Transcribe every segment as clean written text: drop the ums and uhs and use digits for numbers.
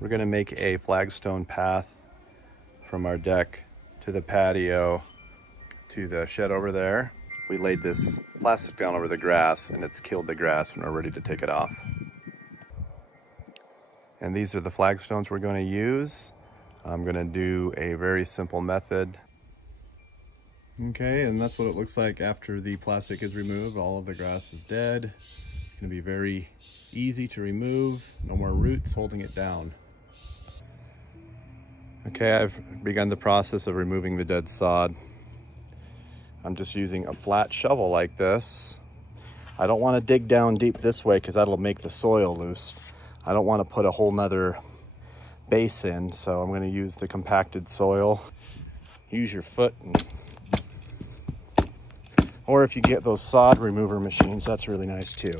We're gonna make a flagstone path from our deck to the patio to the shed over there. We laid this plastic down over the grass and it's killed the grass and we're ready to take it off. And these are the flagstones we're gonna use. I'm gonna do a very simple method. Okay, and that's what it looks like after the plastic is removed. All of the grass is dead. It's gonna be very easy to remove. No more roots holding it down. Okay, I've begun the process of removing the dead sod. I'm just using a flat shovel like this. I don't want to dig down deep this way because that'll make the soil loose. I don't want to put a whole nother base in, so I'm going to use the compacted soil. Use your foot, or if you get those sod remover machines, that's really nice too.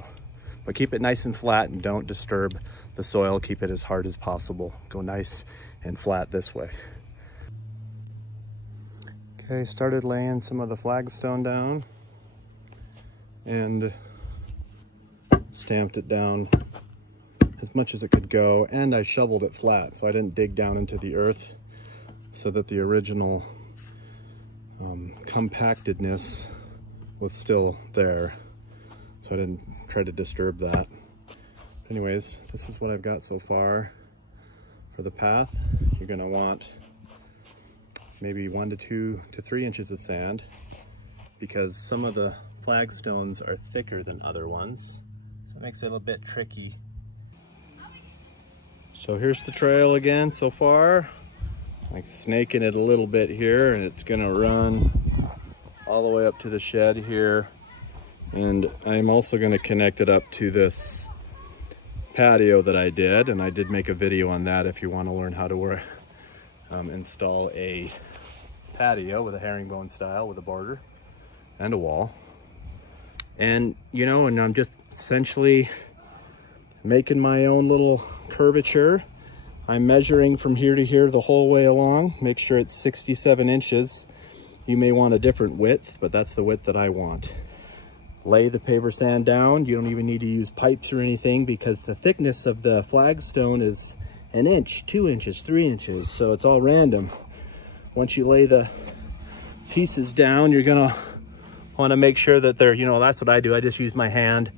But keep it nice and flat and don't disturb the soil. Keep it as hard as possible. Go nice and flat this way. Okay, started laying some of the flagstone down and stamped it down as much as it could go, and I shoveled it flat so I didn't dig down into the earth, so that the original compactedness was still there, so I didn't try to disturb that. Anyways, this is what I've got so far. For the path, you're going to want maybe 1 to 2 to 3 inches of sand, because some of the flagstones are thicker than other ones, so it makes it a little bit tricky. So here's the trail again so far. I'm snaking it a little bit here, and it's going to run all the way up to the shed here, and I'm also going to connect it up to this patio that I did, and I did make a video on that if you want to learn how to install a patio with a herringbone style with a border and a wall. And you know, and I'm just essentially making my own little curvature. I'm measuring from here to here the whole way along. Make sure it's 67 inches. You may want a different width, but that's the width that I want. Lay the paver sand down. You don't even need to use pipes or anything, because the thickness of the flagstone is 1 inch, 2 inches, 3 inches, so it's all random. Once you lay the pieces down, you're gonna want to make sure that they're, you know, that's what I do. I just use my hand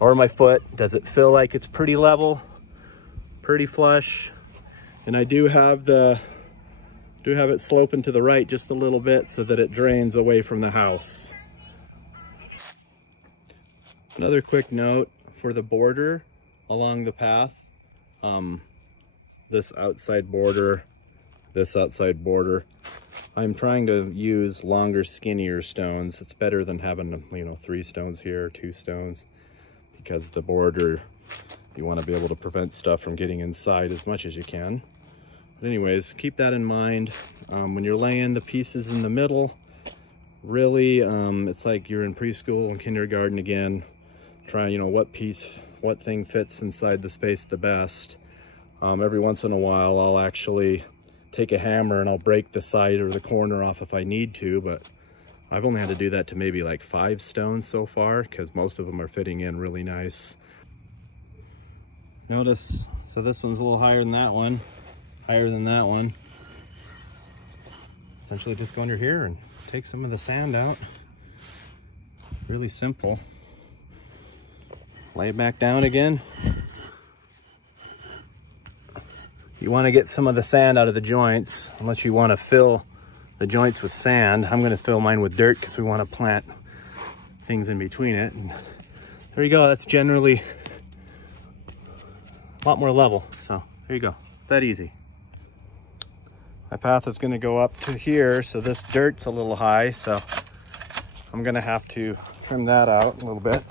or my foot. Does it feel like it's pretty level, pretty flush? And I do have it sloping to the right just a little bit so that it drains away from the house. Another quick note for the border along the path, this outside border, I'm trying to use longer, skinnier stones. It's better than having, you know, 3 stones here, 2 stones, because the border, you want to be able to prevent stuff from getting inside as much as you can. But anyways, keep that in mind. When you're laying the pieces in the middle, really, it's like you're in preschool and kindergarten again. Try, you know, what thing fits inside the space the best. Every once in a while, I'll actually take a hammer and I'll break the side or the corner off if I need to, but I've only had to do that to maybe like 5 stones so far, because most of them are fitting in really nice. Notice, so this one's a little higher than that one, Essentially just go under here and take some of the sand out. Really simple. Lay it back down again. You want to get some of the sand out of the joints, unless you want to fill the joints with sand. I'm going to fill mine with dirt because we want to plant things in between it. And there you go. That's generally a lot more level. So there you go. It's that easy. My path is going to go up to here, so this dirt's a little high, so I'm going to have to trim that out a little bit.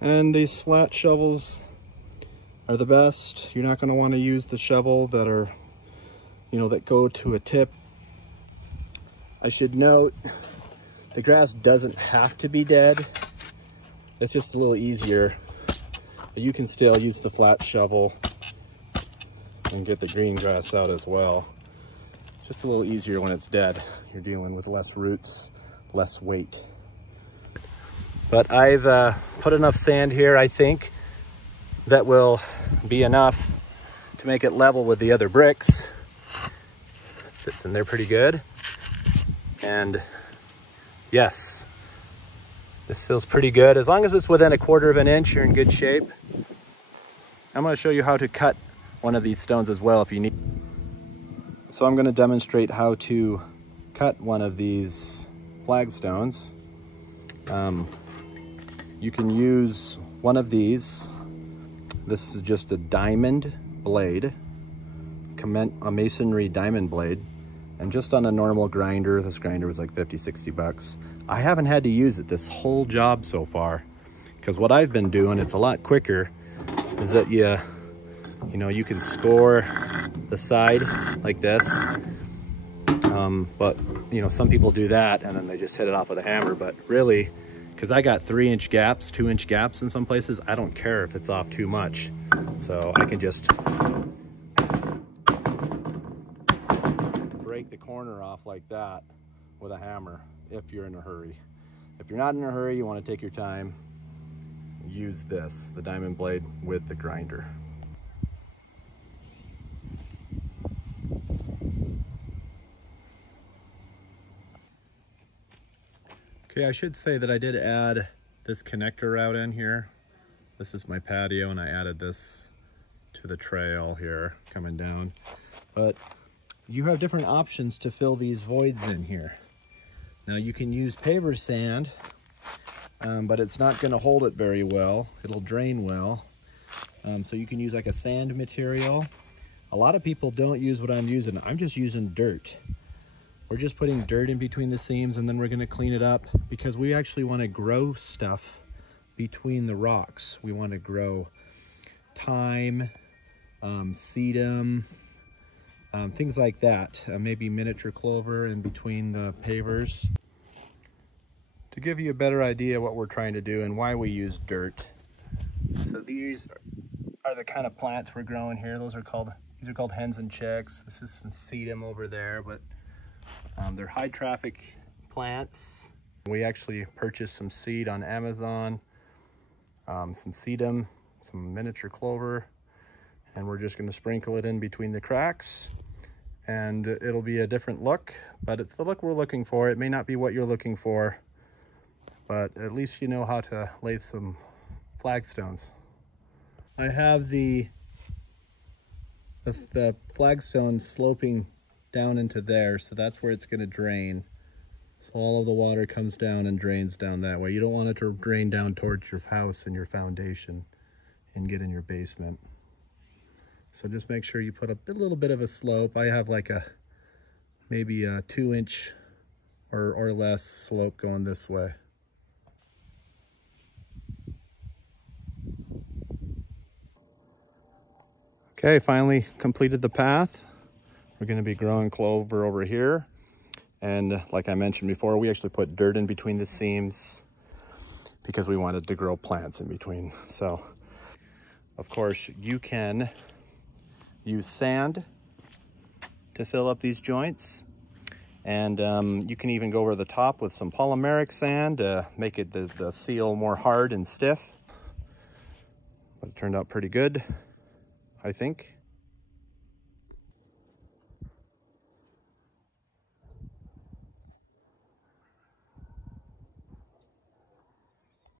And these flat shovels are the best. You're not going to want to use the shovel that are, you know, that go to a tip. I should note, the grass doesn't have to be dead. It's just a little easier. But you can still use the flat shovel and get the green grass out as well. Just a little easier when it's dead. You're dealing with less roots, less weight. But I've put enough sand here, I think, that will be enough to make it level with the other bricks. Fits in there pretty good. And yes, this feels pretty good. As long as it's within 1/4 of an inch, you're in good shape. I'm going to show you how to cut one of these stones as well if you need. So I'm going to demonstrate how to cut one of these flagstones. You can use one of these. This is just a diamond blade, a masonry diamond blade, and just on a normal grinder. This grinder was like 50-60 bucks. I haven't had to use it this whole job so far, because what I've been doing, it's a lot quicker, is that you know, you can score the side like this. But you know, some people do that and then they just hit it off with a hammer. But really, because I got 3-inch gaps, 2-inch gaps in some places, I don't care if it's off too much. So I can just break the corner off like that with a hammer if you're in a hurry. If you're not in a hurry, you want to take your time, use this, the diamond blade with the grinder. Okay, I should say that I did add this connector route in here. This is my patio, and I added this to the trail here coming down. But you have different options to fill these voids in here. Now you can use paver sand, but it's not going to hold it very well. It'll drain well. So you can use like a sand material. A lot of people don't use what I'm using. I'm just using dirt. We're just putting dirt in between the seams, and then we're going to clean it up because we actually want to grow stuff between the rocks. We want to grow thyme, sedum, things like that. Maybe miniature clover in between the pavers. To give you a better idea what we're trying to do and why we use dirt. So these are the kind of plants we're growing here. These are called hens and chicks. This is some sedum over there, but they're high traffic plants. We actually purchased some seed on Amazon, some sedum, some miniature clover, and we're just going to sprinkle it in between the cracks, and it'll be a different look, but it's the look we're looking for. It may not be what you're looking for, but at least you know how to lay some flagstones. I have the flagstone sloping down into there, so that's where it's going to drain. So all of the water comes down and drains down that way. You don't want it to drain down towards your house and your foundation and get in your basement. So just make sure you put a little bit of a slope. I have like maybe a 2-inch or less slope going this way. Okay, finally completed the path. We're going to be growing clover over here. And like I mentioned before, we actually put dirt in between the seams because we wanted to grow plants in between. So, of course, you can use sand to fill up these joints. And you can even go over the top with some polymeric sand to make it the seal more hard and stiff. But it turned out pretty good, I think.